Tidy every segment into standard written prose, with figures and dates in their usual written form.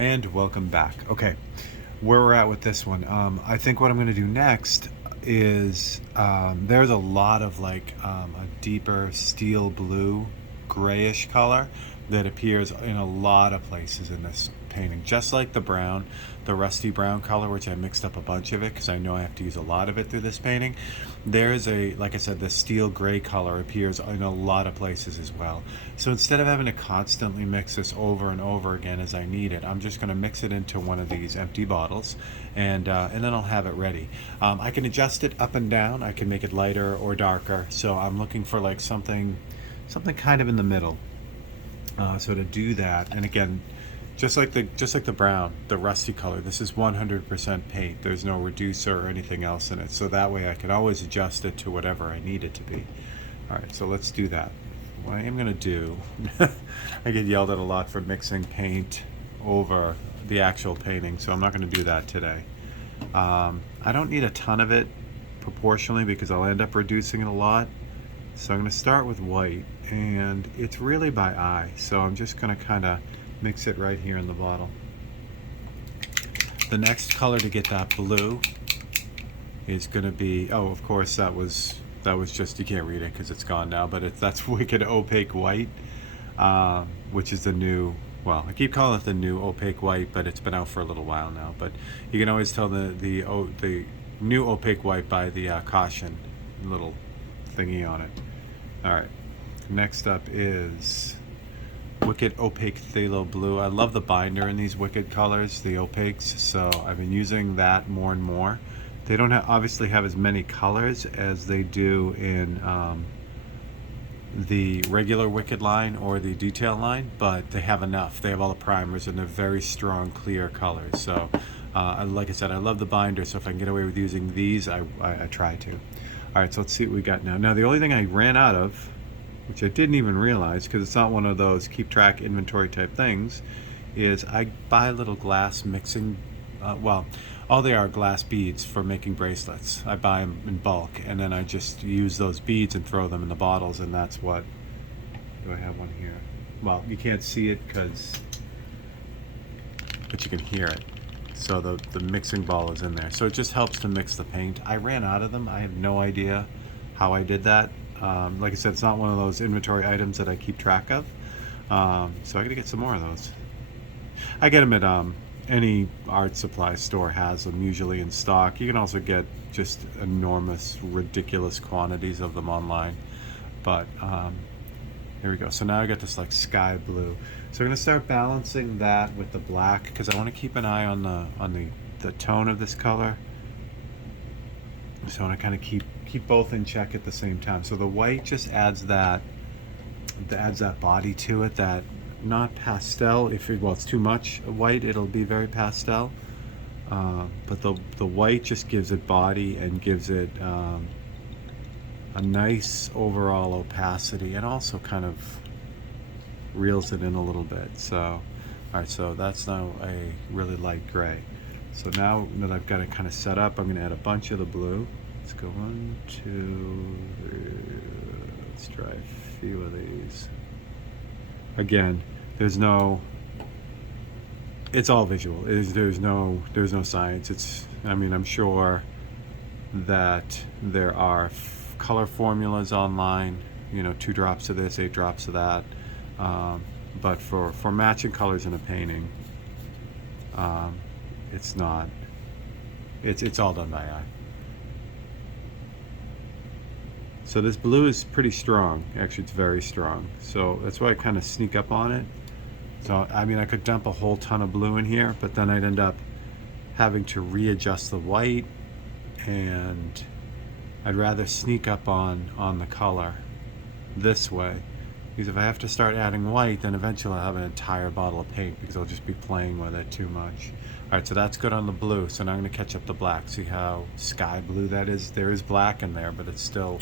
And welcome back. Okay, where we're at with this one. I think what I'm going to do next is there's a lot of a deeper steel blue, grayish color that appears in a lot of places in this painting. Just like the brown, the rusty brown color, which I mixed up a bunch of it because I know I have to use a lot of it through this painting. There's like I said, the steel gray color appears in a lot of places as well. So instead of having to constantly mix this over and over again as I need it, I'm just going to mix it into one of these empty bottles, and then I'll have it ready. I can adjust it up and down. I can make it lighter or darker. So I'm looking for like something kind of in the middle. So to do that, and again, just like the brown, the rusty color, this is 100% paint. There's no reducer or anything else in it. So that way I can always adjust it to whatever I need it to be. All right, so let's do that. What I am gonna do, I get yelled at a lot for mixing paint over the actual painting, so I'm not gonna do that today. I don't need a ton of it proportionally because I'll end up reducing it a lot. So I'm going to start with white, and it's really by eye. So I'm just going to kind of mix it right here in the bottle. The next color to get that blue is going to be, oh, of course, that was just, you can't read it because it's gone now, but that's Wicked Opaque White, which is the new, well, I keep calling it the new opaque white, but it's been out for a little while now. But you can always tell the new opaque white by the caution little thingy on it. All right, next up is Wicked Opaque Phthalo Blue. I love the binder in these Wicked colors, the opaques, so I've been using that more and more. They don't obviously have as many colors as they do in the regular Wicked line or the detail line, but they have enough. They have all the primers and they're very strong, clear colors. So, like I said, I love the binder, so if I can get away with using these, I try to. All right, so let's see what we got now. Now, the only thing I ran out of, which I didn't even realize because it's not one of those keep track inventory type things, is I buy little glass mixing, well, all they are glass beads for making bracelets. I buy them in bulk, and then I just use those beads and throw them in the bottles, and that's what, do I have one here? Well, you can't see it but you can hear it. So the mixing ball is in there. So it just helps to mix the paint. I ran out of them. I have no idea how I did that. Like I said, it's not one of those inventory items that I keep track of. So I gotta get some more of those. I get them at any art supply store has them usually in stock. You can also get just enormous, ridiculous quantities of them online. But here we go. So now I got this like sky blue. So I'm going to start balancing that with the black because I want to keep an eye on the tone of this color. So I want to kind of keep both in check at the same time. So the white just adds that body to it, that not pastel. Well, it's too much white, it'll be very pastel. But the white just gives it body and gives it a nice overall opacity, and also kind of reels it in a little bit. So, all right, so that's now a really light gray. So now that I've got it kind of set up, I'm going to add a bunch of the blue. Let's go 1, 2, 3. Let's try a few of these. Again, it's all visual. There's no science. I mean, I'm sure that there are color formulas online, 2 drops of this, 8 drops of that, but for matching colors in a painting, it's not, it's all done by eye. So this blue is pretty strong. Actually, it's very strong, so that's why I kind of sneak up on it. So I mean, I could dump a whole ton of blue in here, but then I'd end up having to readjust the white, and I'd rather sneak up on the color this way, because if I have to start adding white, then eventually I'll have an entire bottle of paint because I'll just be playing with it too much. All right, so that's good on the blue. So now I'm going to catch up the black. See how sky blue that is? There is black in there, but it's still,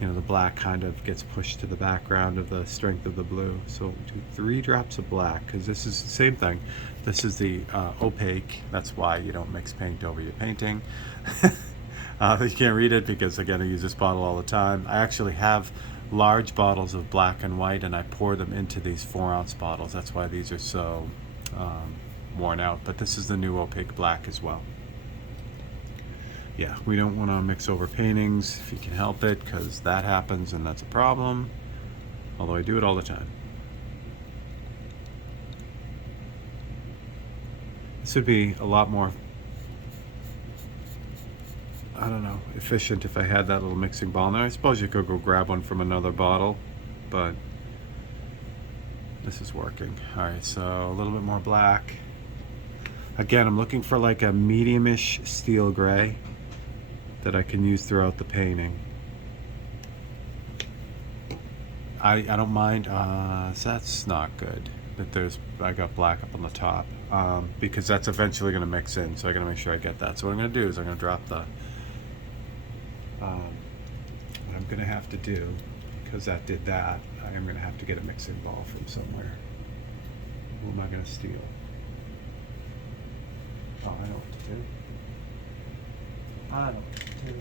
the black kind of gets pushed to the background of the strength of the blue. So do 3 drops of black, because this is the same thing. This is the opaque. That's why you don't mix paint over your painting. You can't read it because, again, I use this bottle all the time. I actually have large bottles of black and white, and I pour them into these 4-ounce bottles. That's why these are so worn out, but this is the new opaque black as well. Yeah, we don't want to mix over paintings if you can help it, because that happens and that's a problem, although I do it all the time. This would be a lot more, I don't know, efficient if I had that little mixing ball. Now I suppose you could go grab one from another bottle, but this is working. All right, so a little bit more black. Again, I'm looking for like a medium-ish steel gray that I can use throughout the painting. I don't mind, so that's not good that I got black up on the top, because that's eventually going to mix in, so I got to make sure I get that. So what I'm going to do is I'm going to drop the, what I'm going to have to do, because that did that, I am going to have to get a mixing ball from somewhere. Who am I going to steal? Oh, I know what to do. I know what to do.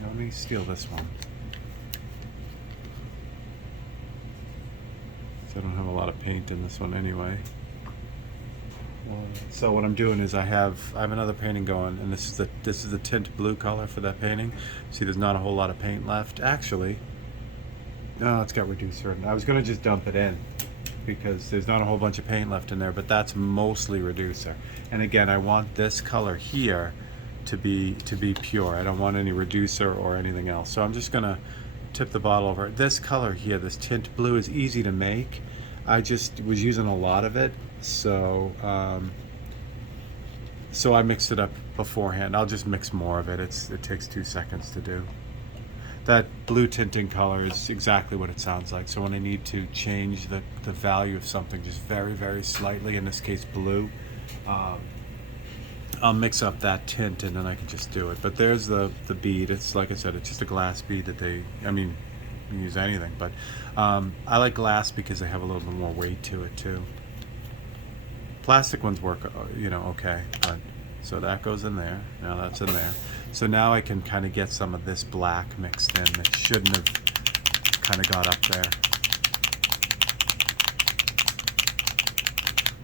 Now, let me steal this one. So I don't have a lot of paint in this one anyway. So what I'm doing is I have another painting going, and this is the tint blue color for that painting. See, there's not a whole lot of paint left. Actually, no, it's got reducer in it. I was going to just dump it in because there's not a whole bunch of paint left in there, but that's mostly reducer. And again, I want this color here to be pure. I don't want any reducer or anything else. So I'm just going to tip the bottle over. This color here, this tint blue, is easy to make. I just was using a lot of it, so so I mixed it up beforehand. I'll just mix more of it. It takes 2 seconds to do. That blue tinting color is exactly what it sounds like. So when I need to change the value of something just very, very slightly, in this case blue, I'll mix up that tint and then I can just do it. But there's the bead. It's like I said, it's just a glass bead that you can use anything, but I like glass because they have a little bit more weight to it too. Plastic ones work, okay, but so that goes in there. Now that's in there. So now I can kind of get some of this black mixed in that shouldn't have kind of got up there.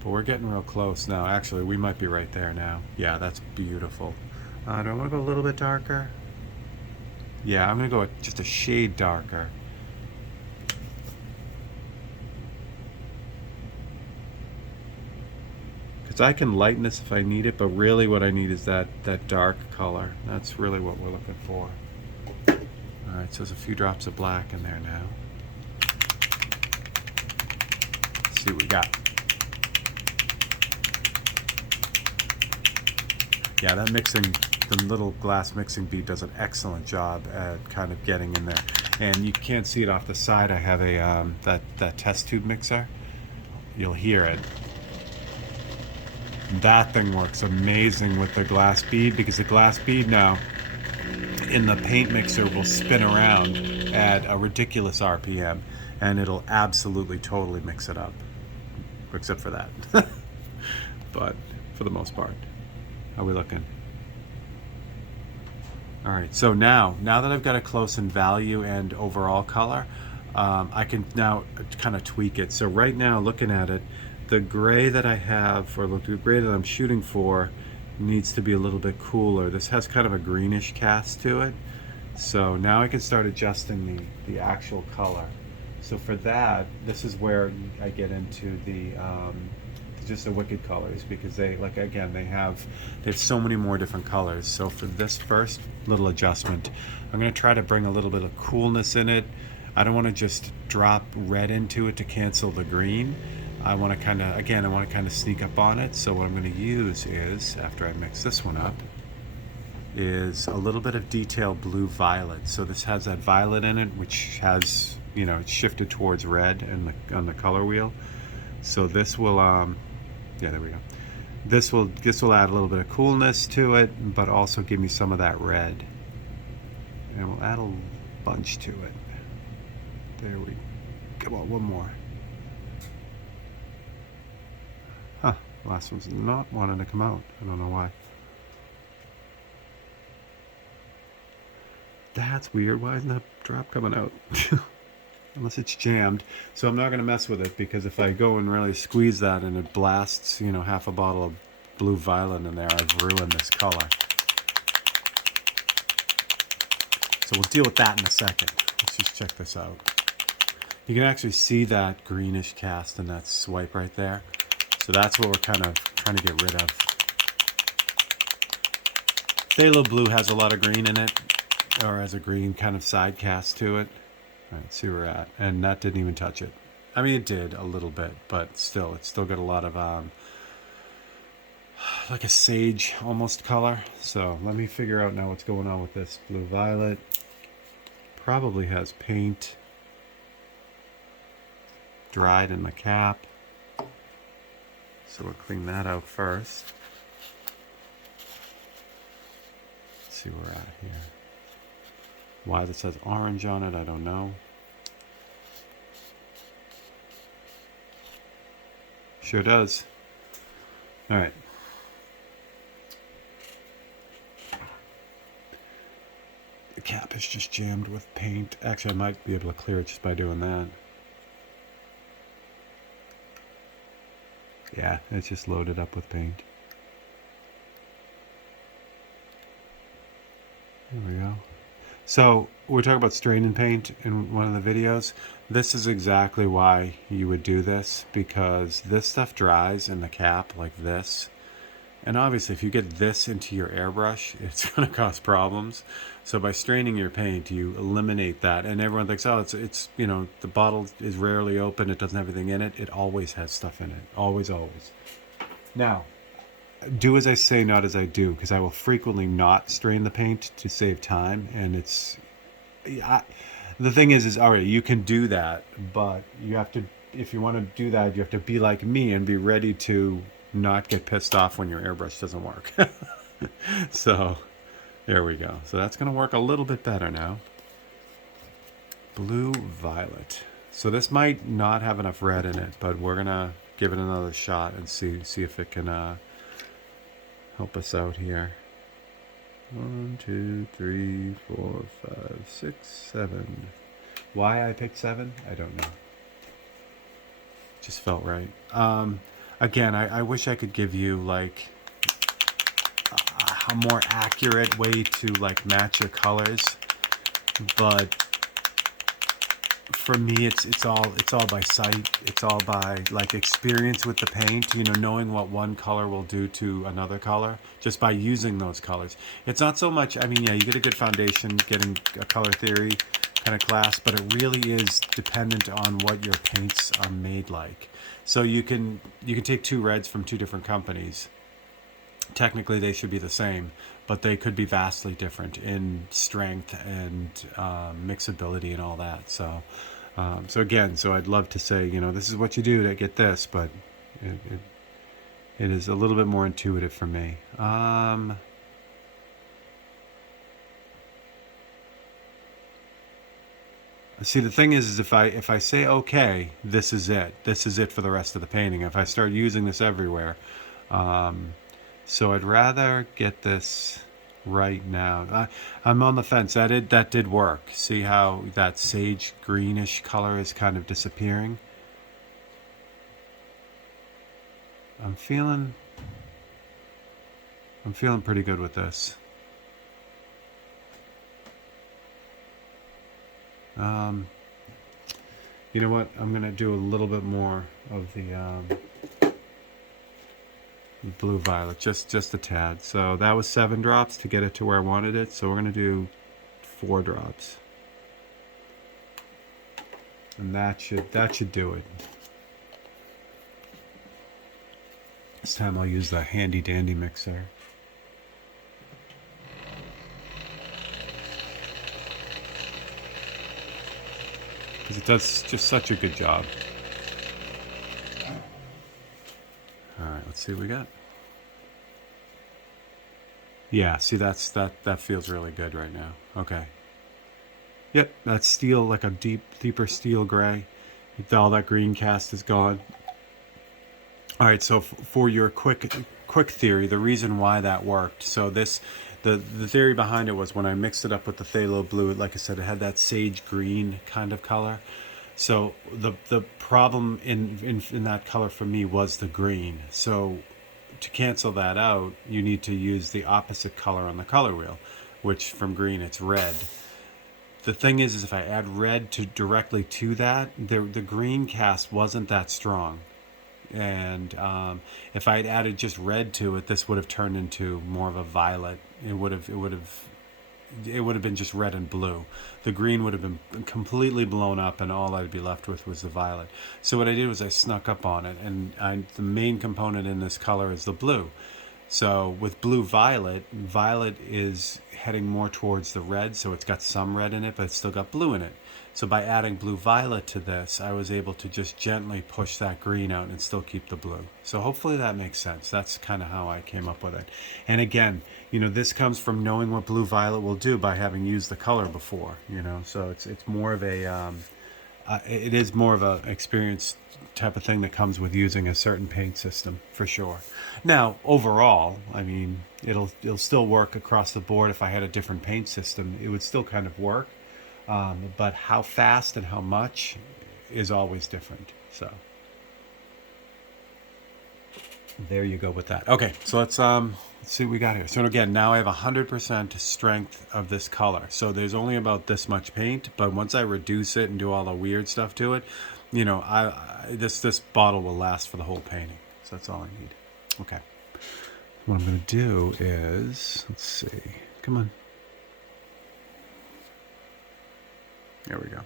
But we're getting real close now. Actually, we might be right there now. Yeah, that's beautiful. Do I want to go a little bit darker? Yeah, I'm going to go just a shade darker. Because I can lighten this if I need it, but really what I need is that dark color. That's really what we're looking for. Alright, so there's a few drops of black in there now. Let's see what we got. Yeah, that mixing, the little glass mixing bead does an excellent job at kind of getting in there. And you can't see it off the side. I have a that test tube mixer. You'll hear it. That thing works amazing with the glass bead, because the glass bead now in the paint mixer will spin around at a ridiculous RPM, and it'll absolutely totally mix it up, except for that. But for the most part. How are we looking? All right, so now that I've got a close in value and overall color, I can now kind of tweak it. So right now, looking at it, the gray that I have, or the gray that I'm shooting for, needs to be a little bit cooler. This has kind of a greenish cast to it. So now I can start adjusting the actual color. So for that, this is where I get into just the wicked colors, because they have so many more different colors. So for this first little adjustment, I'm going to try to bring a little bit of coolness in it. I don't want to just drop red into it to cancel the green. I want to kind of sneak up on it. So what I'm going to use is, after I mix this one up, is a little bit of detail blue violet. So this has that violet in it, which has, it's shifted towards red on the color wheel. So this will yeah, there we go. This will add a little bit of coolness to it, but also give me some of that red. And we'll add a bunch to it. There we go. Come on, one more. Huh, last one's not wanting to come out. I don't know why. That's weird. Why isn't that drop coming out? unless it's jammed. So I'm not going to mess with it, because if I go and really squeeze that and it blasts, you know, half a bottle of blue violet in there, I've ruined this color. So we'll deal with that in a second. Let's just check this out. You can actually see that greenish cast in that swipe right there. So that's what we're kind of trying to get rid of. Phthalo blue has a lot of green in it, or has a green kind of side cast to it. All right, let's see where we're at. And that didn't even touch it. I mean, it did a little bit, but still, it's still got a lot of like a sage almost color. So let me figure out now what's going on with this blue violet. Probably has paint dried in the cap. So we'll clean that out first. Let's see where we're at here. Why that says orange on it, I don't know. Sure does. All right. The cap is just jammed with paint. Actually, I might be able to clear it just by doing that. Yeah, it's just loaded up with paint. There we go. So we're talking about straining paint in one of the videos. This is exactly why you would do this, because this stuff dries in the cap like this. And obviously, if you get this into your airbrush, it's going to cause problems. So by straining your paint, you eliminate that. And everyone thinks, oh, it's you know, the bottle is rarely open. It doesn't have anything in it. It always has stuff in it. Always, always. Now, do as I say, not as I do, because I will frequently not strain the paint to save time. And the thing is all right, you can do that, but you have to, if you want to do that, you have to be like me and be ready to not get pissed off when your airbrush doesn't work. So there we go. So that's going to work a little bit better now. Blue violet. So this might not have enough red in it, but we're going to give it another shot and see if it can help us out here. 1, 2, 3, 4, 5, 6, 7. Why I picked 7, I don't know. Just felt right. Again, I wish I could give you like a more accurate way to like match your colors, but for me it's all by sight. It's all by like experience with the paint, you know, knowing what one color will do to another color just by using those colors. It's not so much, I mean, yeah, you get a good foundation getting a color theory kind of class, but it really is dependent on what your paints are made like. So you can take 2 reds from 2 different companies. Technically they should be the same, but they could be vastly different in strength and mixability and all that. So so I'd love to say, you know, this is what you do to get this, but it is a little bit more intuitive for me. See, the thing is if I say okay, this is it. This is it for the rest of the painting. If I start using this everywhere, so I'd rather get this right now. I'm on the fence. That did work. See how that sage greenish color is kind of disappearing? I'm feeling pretty good with this. You know what? I'm gonna do a little bit more of the blue violet, just a tad. So that was 7 drops to get it to where I wanted it. So we're gonna do 4 drops, and that should do it. This time I'll use the handy dandy mixer. Because it does just such a good job. Alright, let's see what we got. Yeah, see that feels really good right now. Okay. Yep, that's steel, like a deeper steel gray. All that green cast is gone. Alright, so for your quick theory, the reason why that worked. So the theory behind it was when I mixed it up with the phthalo blue, like I said, it had that sage green kind of color. So the problem in that color for me was the green. So to cancel that out, you need to use the opposite color on the color wheel, which from green it's red. The thing is if I add red to directly to that, the green cast wasn't that strong. And if I had added just red to it, this would have turned into more of a violet. It would have been just red and blue. The green would have been completely blown up, and all I'd be left with was the violet. So what I did was I snuck up on it, and the main component in this color is the blue. So with blue violet, violet is heading more towards the red, so it's got some red in it, but it's still got blue in it. So by adding blue violet to this, I was able to just gently push that green out and still keep the blue. So hopefully that makes sense. That's kind of how I came up with it. And again, this comes from knowing what blue violet will do by having used the color before. So it's more of it is more of a experience type of thing that comes with using a certain paint system for sure. Now, overall, I mean, it'll still work across the board. If I had a different paint system, it would still kind of work. But how fast and how much is always different. So there you go with that. Okay, so let's see what we got here. So again, now I have 100% strength of this color. So there's only about this much paint, but once I reduce it and do all the weird stuff to it, this bottle will last for the whole painting. So that's all I need. Okay. What I'm going to do is, let's see. Come on. There we go.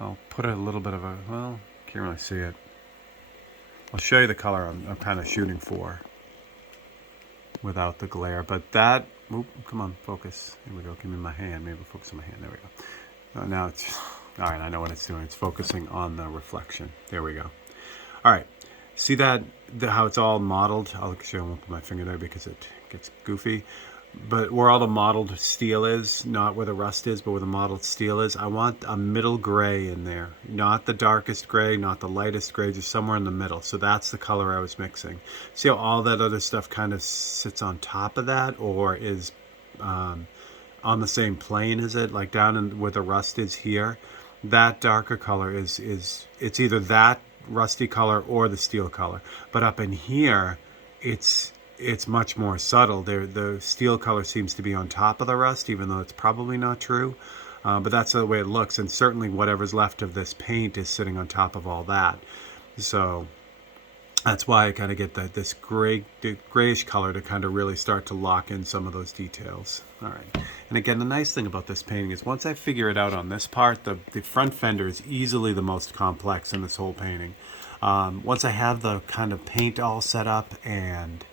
I'll put a little bit of can't really see it. I'll show you the color I'm kind of shooting for without the glare. But that, come on, focus. Here we go. Give me my hand. Maybe focus on my hand. There we go. Now it's, all right, I know what it's doing. It's focusing on the reflection. There we go. All right. See that, how it's all modeled? I'll actually, I won't put my finger there because it gets goofy. But where all the mottled steel is, not where the rust is, but where the mottled steel is, I want a middle gray in there. Not the darkest gray, not the lightest gray, just somewhere in the middle. So that's the color I was mixing. See how all that other stuff kind of sits on top of that, or is on the same plane as it, like down in where the rust is here? That darker color is it's either that rusty color or the steel color. But up in here, it's much more subtle. The steel color seems to be on top of the rust, even though it's probably not true. But that's the way it looks, and certainly whatever's left of this paint is sitting on top of all that. So that's why I kind of get this grayish color to kind of really start to lock in some of those details. All right. And again, the nice thing about this painting is once I figure it out on this part, the front fender is easily the most complex in this whole painting. Once I have the kind of paint all set up and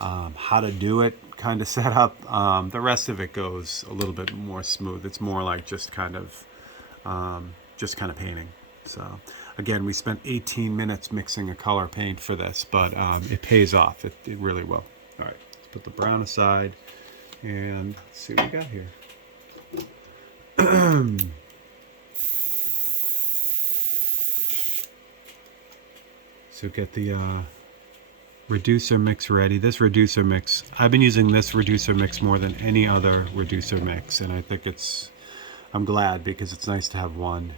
how to do it kind of set up, the rest of it goes a little bit more smooth. It's more like just kind of painting. So again, we spent 18 minutes mixing a color paint for this, but it pays off. It really will. All right, let's put the brown aside and let's see what we got here. So get the reducer mix ready. This reducer mix, I've been using this reducer mix more than any other reducer mix, and I think I'm glad, because it's nice to have one,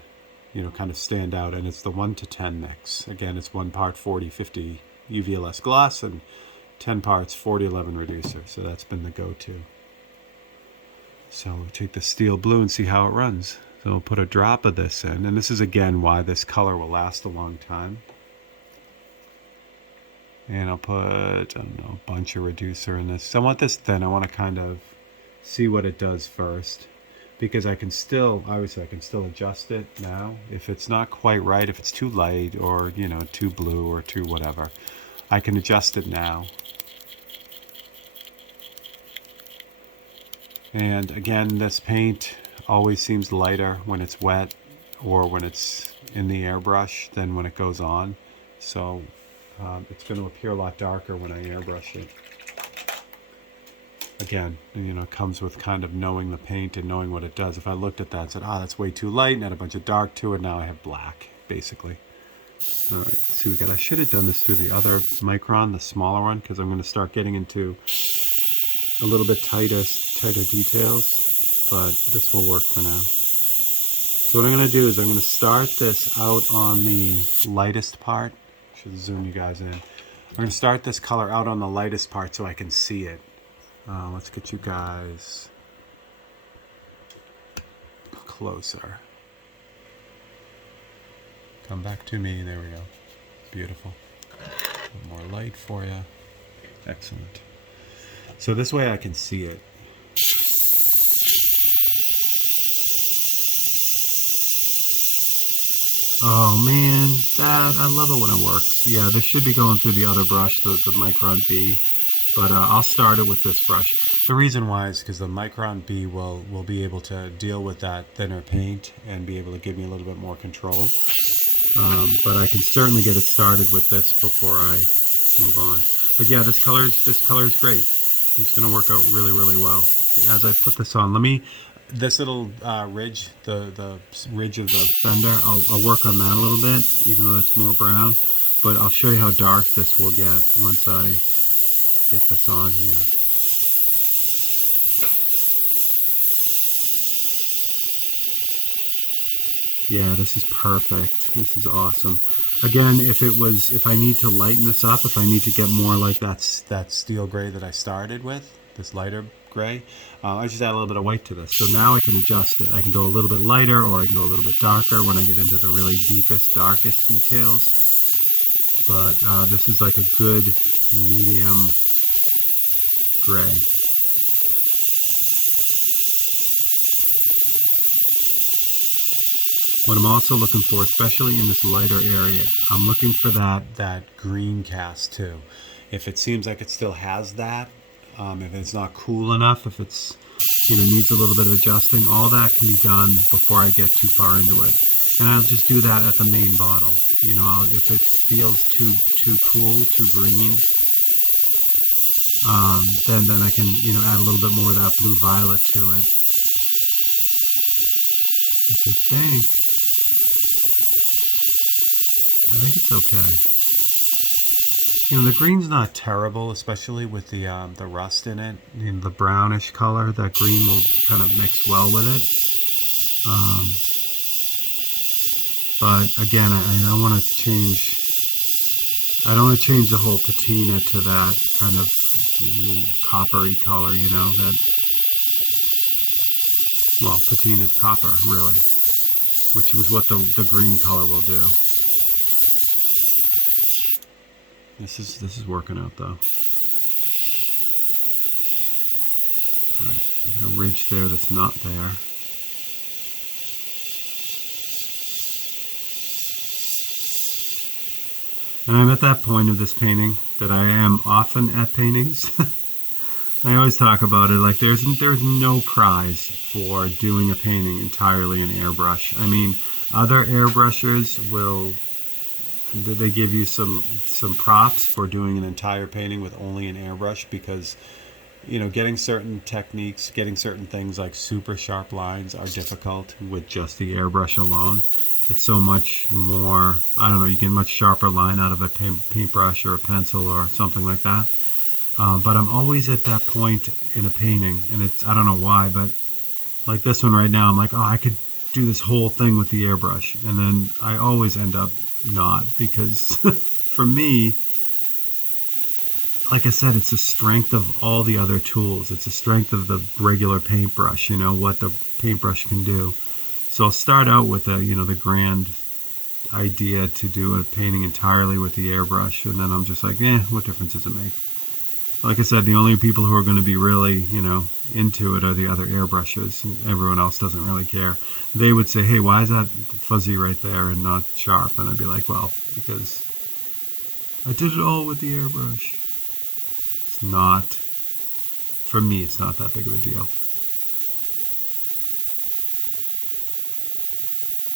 kind of stand out, and it's the 1:10 mix. Again, it's 1 part 40/50 UVLS gloss and 10 parts 4011 reducer, so that's been the go-to. So we take the steel blue and see how it runs. So we'll put a drop of this in, and this is again why this color will last a long time. And I'll put, I don't know, a bunch of reducer in this. So I want this thin. I want to kind of see what it does first, because I can still adjust it now. If it's not quite right, if it's too light or, too blue or too whatever, I can adjust it now. And again, this paint always seems lighter when it's wet or when it's in the airbrush than when it goes on. So it's going to appear a lot darker when I airbrush it. Again, it comes with kind of knowing the paint and knowing what it does. If I looked at that and said, that's way too light, and add a bunch of dark to it, now I have black, basically. All right, see, I should have done this through the other micron, the smaller one, because I'm going to start getting into a little bit tighter details, but this will work for now. So what I'm going to do is I'm going to start this out on the lightest part. Should zoom you guys in. I'm going to start this color out on the lightest part so I can see it. Let's get you guys closer. Come back to me. There we go. Beautiful. A little more light for you. Excellent. So this way I can see it. Oh man, I love it when it works. Yeah, this should be going through the other brush, the Micron B, but I'll start it with this brush. The reason why is because the Micron B will be able to deal with that thinner paint and be able to give me a little bit more control. But I can certainly get it started with this before I move on. But yeah, this color is great. It's going to work out really, really well. As I put this on, this little ridge, the ridge of the fender, I'll work on that a little bit, even though it's more brown. But I'll show you how dark this will get once I get this on here. Yeah, this is perfect. This is awesome. Again, if I need to lighten this up, if I need to get more like that steel gray that I started with, this lighter gray, I just add a little bit of white to this. So now I can adjust it. I can go a little bit lighter or I can go a little bit darker when I get into the really deepest, darkest details. But this is like a good medium gray. What I'm also looking for, especially in this lighter area, I'm looking for that green cast too. If it seems like it still has that, if it's not cool enough, if it's needs a little bit of adjusting, all that can be done before I get too far into it. And I'll just do that at the main bottle. If it feels too cool, too green, then I can add a little bit more of that blue violet to it. What do you think? I think it's okay. The green's not terrible, especially with the rust in it. The brownish color, that green will kind of mix well with it. But again, I don't want to change. I don't want to change the whole patina to that kind of coppery color. Patinaed copper, really, which was what the green color will do. This is working out though. Alright, got a ridge there that's not there. And I'm at that point of this painting that I am often at paintings. I always talk about it like there's no prize for doing a painting entirely in airbrush. I mean, other airbrushers they give you some props for doing an entire painting with only an airbrush because getting certain techniques, getting certain things like super sharp lines are difficult with just the airbrush alone. It's so much more, I don't know, you get a much sharper line out of a paintbrush or a pencil or something like that. But I'm always at that point in a painting, and I don't know why, but like this one right now, I'm like, oh, I could do this whole thing with the airbrush. And then I always end up not, because for me, like I said, it's the strength of all the other tools. It's the strength of the regular paintbrush, what the paintbrush can do. So I'll start out with the grand idea to do a painting entirely with the airbrush, and then I'm just like, what difference does it make? Like I said, the only people who are going to be really, into it are the other airbrushers. Everyone else doesn't really care. They would say, hey, why is that fuzzy right there and not sharp? And I'd be like, well, because I did it all with the airbrush. It's not, for me, it's not that big of a deal.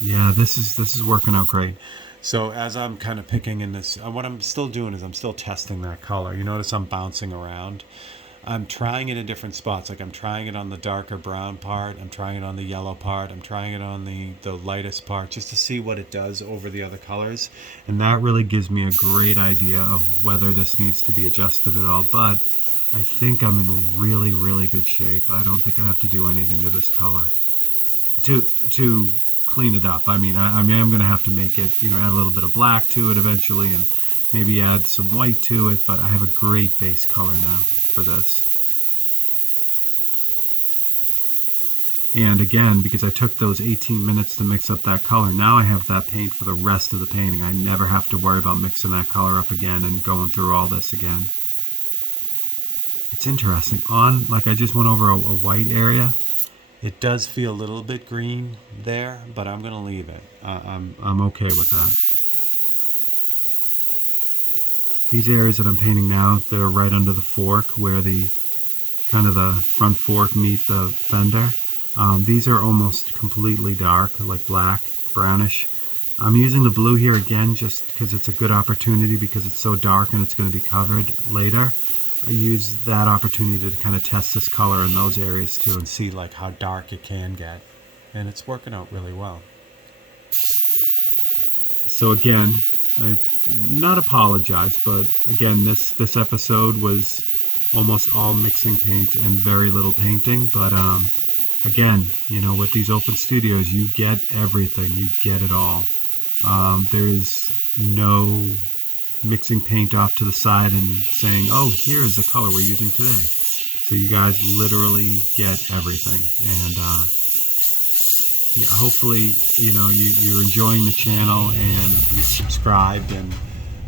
Yeah, this is working out great. So as I'm kind of picking in this, what I'm still doing is I'm still testing that color. You notice I'm bouncing around. I'm trying it in different spots. Like I'm trying it on the darker brown part. I'm trying it on the yellow part. I'm trying it on the lightest part just to see what it does over the other colors. And that really gives me a great idea of whether this needs to be adjusted at all. But I think I'm in really, really good shape. I don't think I have to do anything to this color. To clean it up. I mean, I am going to have to make it, add a little bit of black to it eventually, and maybe add some white to it, but I have a great base color now for this. And again, because I took those 18 minutes to mix up that color, now I have that paint for the rest of the painting. I never have to worry about mixing that color up again and going through all this again. It's interesting. Like I just went over a white area. It does feel a little bit green there, but I'm going to leave it. I'm okay with that. These areas that I'm painting now, they're right under the fork where the front fork meet the fender. These are almost completely dark, like black, brownish. I'm using the blue here again just because it's a good opportunity, because it's so dark and it's going to be covered later. I use that opportunity to kind of test this color in those areas too and see like how dark it can get. And it's working out really well. So again, I not apologize, but again, this episode was almost all mixing paint and very little painting, but again, with these open studios, you get everything. You get it all. There's no mixing paint off to the side and saying, oh, here's the color we're using today. So you guys literally get everything. And hopefully, you're enjoying the channel and you subscribed and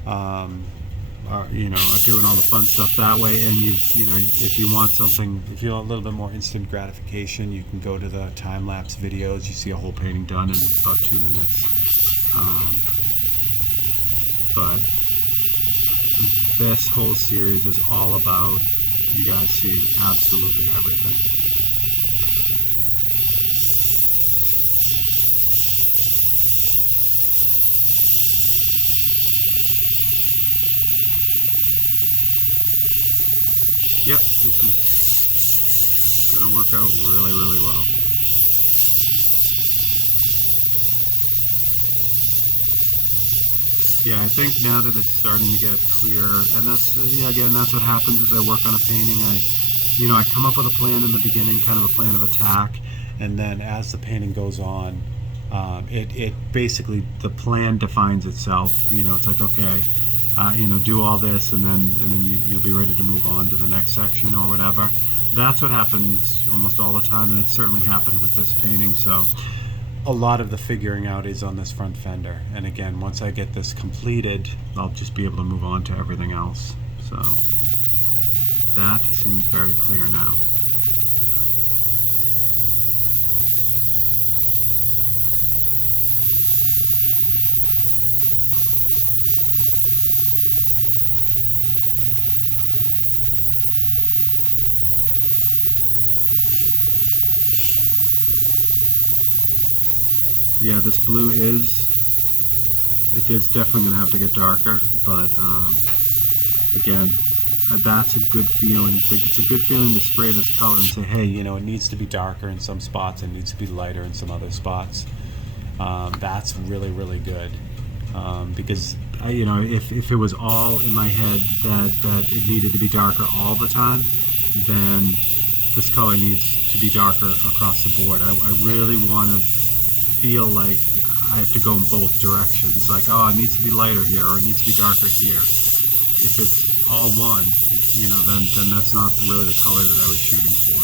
are doing all the fun stuff that way. And if you want something, if you want a little bit more instant gratification, you can go to the time-lapse videos. You see a whole painting done in about 2 minutes. But this whole series is all about you guys seeing absolutely everything. Yep, this is going to work out really, really well. Yeah, I think now that it's starting to get clearer, and that's what happens as I work on a painting. I come up with a plan in the beginning, kind of a plan of attack, and then as the painting goes on, it basically, the plan defines itself. It's like, okay, do all this, and then you'll be ready to move on to the next section or whatever. That's what happens almost all the time, and it certainly happened with this painting. So a lot of the figuring out is on this front fender, and again, once I get this completed, I'll just be able to move on to everything else. So that seems very clear now. Yeah, this blue is definitely going to have to get darker, but again, that's a good feeling. It's a good feeling to spray this color and say, hey, it needs to be darker in some spots, it needs to be lighter in some other spots. That's really, really good, because if it was all in my head that it needed to be darker all the time, then this color needs to be darker across the board. I really want to feel like I have to go in both directions. Like, oh, it needs to be lighter here, or it needs to be darker here. If it's all one, then that's not really the color that I was shooting for.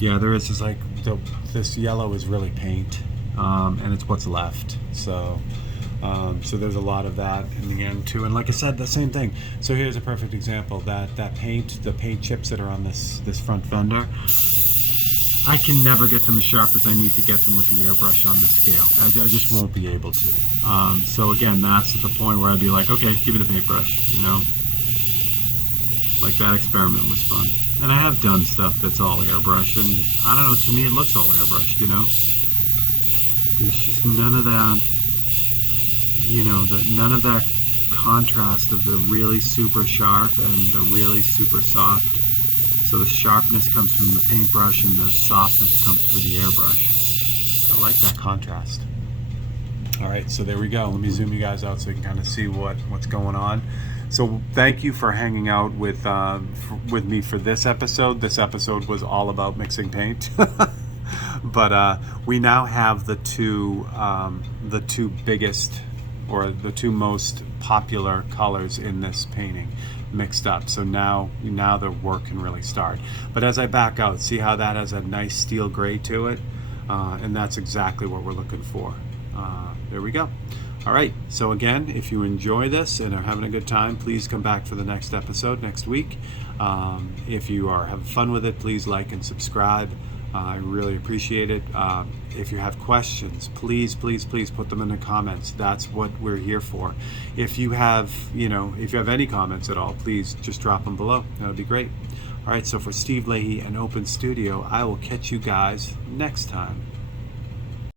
Yeah, there is just like this yellow is really paint, and it's what's left. So there's a lot of that in the end too. And like I said, the same thing. So here's a perfect example. The paint chips that are on this front fender, I can never get them as sharp as I need to get them with the airbrush on this scale. I just won't be able to. So again, that's at the point where I'd be like, okay, give me the paintbrush. Like that experiment was fun. And I have done stuff that's all airbrush, and I don't know, to me it looks all airbrushed, There's just none of that, none of that contrast of the really super sharp and the really super soft. So the sharpness comes from the paintbrush and the softness comes from the airbrush. like that contrast. All right, so there we go. Let me zoom you guys out so you can kind of see what's going on. So thank you for hanging out with me for this episode. This episode was all about mixing paint. But we now have the two biggest, or the two most popular colors in this painting mixed up. So now the work can really start. But as I back out, see how that has a nice steel gray to it? And that's exactly what we're looking for. There we go. All right, so again, if you enjoy this and are having a good time, please come back for the next episode next week. If you are having fun with it, please like and subscribe. I really appreciate it. If you have questions, please put them in the comments. That's what we're here for. If you have any comments at all, please just drop them below. That would be great. All right, so for Steve Leahy and Open Studio, I will catch you guys next time.